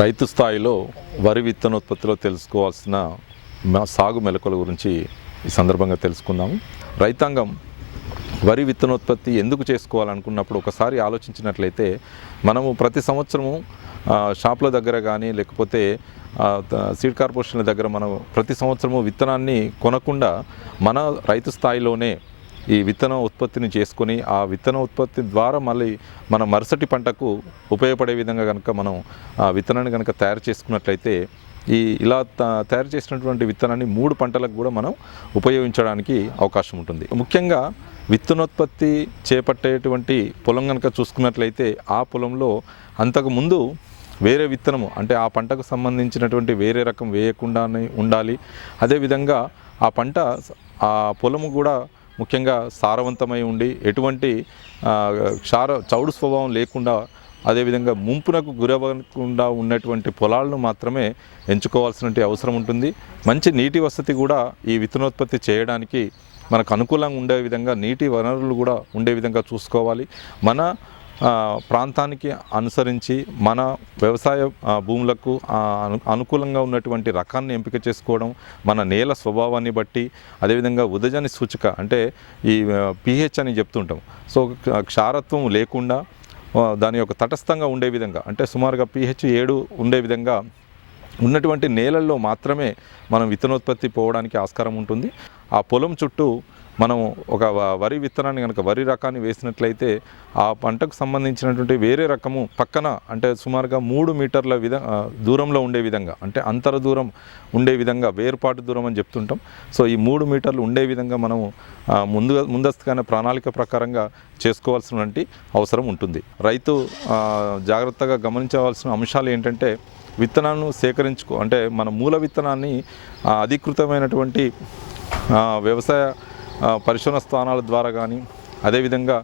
రైతు స్థాయిలో వరి విత్తనోత్పత్తిలో తెలుసుకోవాల్సిన సాగు మెలకుల గురించి ఈ సందర్భంగా తెలుసుకుందాము రైతాంగం వరి విత్తనోత్పత్తి ఎందుకు చేసుకోవాలనుకున్నప్పుడు ఒకసారి ఆలోచించినట్లయితే మనము ప్రతి సంవత్సరము షాపుల దగ్గర కానీ లేకపోతే సీడ్ కార్పొరేషన్ల దగ్గర మనం ప్రతి సంవత్సరము విత్తనాన్ని కొనకుండా మన రైతు స్థాయిలోనే ఈ విత్తన ఉత్పత్తిని చేసుకొని ఆ విత్తన ఉత్పత్తి ద్వారా మళ్ళీ మన మరుసటి పంటకు ఉపయోగపడే విధంగా కనుక మనం ఆ విత్తనాన్ని కనుక తయారు చేసుకున్నట్లయితే ఈ ఇలా త- తయారు చేసినటువంటి విత్తనాన్ని మూడు పంటలకు కూడా మనం ఉపయోగించడానికి అవకాశం ఉంటుంది. ముఖ్యంగా విత్తనోత్పత్తి చేపట్టేటువంటి పొలం కనుక చూసుకున్నట్లయితే ఆ పొలంలో అంతకు ముందు వేరే విత్తనము అంటే ఆ పంటకు సంబంధించినటువంటి వేరే రకం వేయకుండానే ఉండాలి. అదేవిధంగా ఆ పంట ఆ పొలము కూడా ముఖ్యంగా సారవంతమై ఉండి ఎటువంటి క్షార చౌడు స్వభావం లేకుండా అదేవిధంగా ముంపునకు గురవ్వకుండా ఉన్నటువంటి పొలాలను మాత్రమే ఎంచుకోవాల్సిన అవసరం ఉంటుంది. మంచి నీటి వసతి కూడా ఈ విత్తనోత్పత్తి చేయడానికి మనకు అనుకూలంగా ఉండే విధంగా నీటి వనరులు కూడా ఉండే విధంగా చూసుకోవాలి. మన ప్రాంతానికి అనుసరించి మన వ్యవసాయ భూములకు అను అనుకూలంగా ఉన్నటువంటి రకాన్ని ఎంపిక చేసుకోవడం మన నేల స్వభావాన్ని బట్టి అదేవిధంగా ఉదజని సూచిక అంటే ఈ పిహెచ్ అని చెప్తుంటాం. సో క్షారత్వం లేకుండా దాని యొక్క తటస్థంగా ఉండే విధంగా అంటే సుమారుగా పిహెచ్ ఏడు ఉండే విధంగా ఉన్నటువంటి నేలల్లో మాత్రమే మనం విత్తనోత్పత్తి పోవడానికి ఆస్కారం ఉంటుంది. ఆ పొలం చుట్టూ మనం ఒక వరి విత్తనాన్ని కనుక వరి రకాన్ని వేసినట్లయితే ఆ పంటకు సంబంధించినటువంటి వేరే రకము పక్కన అంటే సుమారుగా మూడు మీటర్ల విధ దూరంలో ఉండే విధంగా అంటే అంతర దూరం ఉండే విధంగా వేర్పాటు దూరం అని చెప్తుంటాం. సో ఈ మూడు మీటర్లు ఉండే విధంగా మనము ముందుగా ముందస్తుగానే ప్రణాళిక ప్రకారంగా చేసుకోవాల్సినటువంటి అవసరం ఉంటుంది. రైతు జాగ్రత్తగా గమనించవలసిన అంశాలు ఏంటంటే విత్తనాలను సేకరించుకో అంటే మన మూల విత్తనాన్ని అధికృతమైనటువంటి వ్యవసాయ పరిశోధన స్థానాల ద్వారా కానీ అదేవిధంగా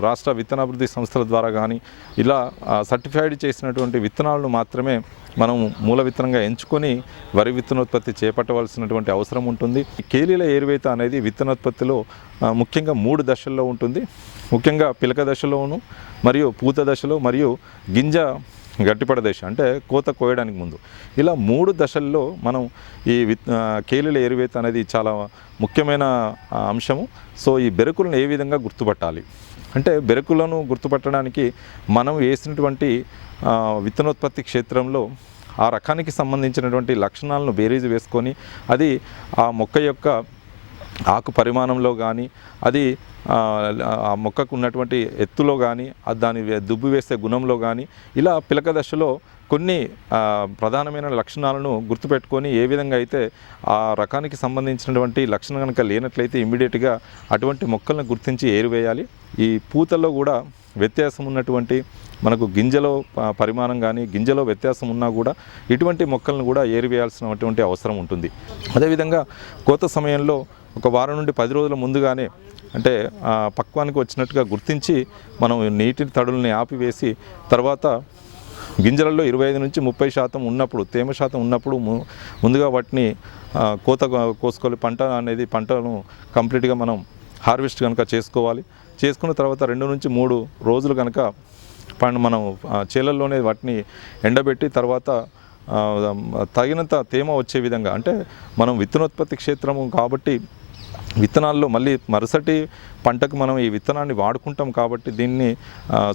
రాష్ట్ర విత్తనాభివృద్ధి సంస్థల ద్వారా కానీ ఇలా సర్టిఫైడ్ చేసినటువంటి విత్తనాలను మాత్రమే మనం మూల విత్తనంగా ఎంచుకొని వరి విత్తనోత్పత్తి చేపట్టవలసినటువంటి అవసరం ఉంటుంది. కేలీల ఏరువేత అనేది విత్తనోత్పత్తిలో ముఖ్యంగా మూడు దశల్లో ఉంటుంది. ముఖ్యంగా పిలక దశలోను మరియు పూత దశలో మరియు గింజ గట్టిపడ దశ అంటే కోత కోయడానికి ముందు. ఇలా మూడు దశల్లో మనం ఈ విత్ కేలీల ఎరువేత అనేది చాలా ముఖ్యమైన అంశము. సో ఈ బెరకులను ఏ విధంగా గుర్తుపట్టాలి? అంటే బెరకులను గుర్తుపట్టడానికి మనం వేసినటువంటి విత్తనోత్పత్తి క్షేత్రంలో ఆ రకానికి సంబంధించినటువంటి లక్షణాలను బేరీజు వేసుకొని అది ఆ మొక్క యొక్క ఆకు పరిమాణంలో కానీ అది ఆ, మొక్కకు ఉన్నటువంటి ఎత్తులో కానీ దాని వే- దుబ్బు వేసే గుణంలో కానీ ఇలా పిలక దశలో కొన్ని ప్రధానమైన లక్షణాలను గుర్తుపెట్టుకొని ఏ విధంగా అయితే ఆ రకానికి సంబంధించినటువంటి లక్షణం కనుక లేనట్లయితే ఇమ్మీడియట్గా అటువంటి మొక్కలను గుర్తించి ఏరువేయాలి. ఈ పూతల్లో కూడా వ్యత్యాసం ఉన్నటువంటి మనకు గింజలో పరిమాణం కానీ గింజలో వ్యత్యాసం ఉన్నా కూడా ఇటువంటి మొక్కలను కూడా ఏరివేయాల్సినటువంటి అవసరం ఉంటుంది. అదేవిధంగా కోత సమయంలో ఒక వారం నుండి పది రోజుల ముందుగానే అంటే పక్వానికి వచ్చినట్టుగా గుర్తించి మనం నీటి తడుల్ని ఆపివేసి తర్వాత గింజలలో ఇరవై ఐదు నుంచి ముప్పై శాతం ఉన్నప్పుడు తేమ శాతం ఉన్నప్పుడు ము- ముందుగా వాటిని కోత కోసుకోవాలి. పంట అనేది పంటను కంప్లీట్గా మనం హార్వెస్ట్ కనుక చేసుకోవాలి. చేసుకున్న తర్వాత రెండు నుంచి మూడు రోజులు కనుక పండు మనం చేలల్లోనే వాటిని ఎండబెట్టి తర్వాత తగినంత తేమ వచ్చే విధంగా అంటే మనం విత్తనోత్పత్తి క్షేత్రము కాబట్టి విత్తనాల్లో మళ్ళీ మరుసటి పంటకు మనం ఈ విత్తనాన్ని వాడుకుంటాం కాబట్టి దీన్ని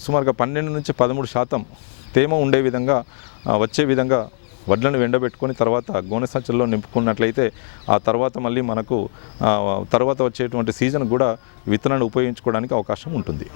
సుమారుగా పన్నెండు నుంచి పదమూడు శాతం తేమ ఉండే విధంగా వచ్చే విధంగా వడ్లను ఎండబెట్టుకొని తర్వాత గోనె సంచుల్లో నింపుకున్నట్లయితే ఆ తర్వాత మళ్ళీ మనకు తర్వాత వచ్చేటువంటి సీజన్ కూడా విత్తనాన్ని ఉపయోగించుకోవడానికి అవకాశం ఉంటుంది.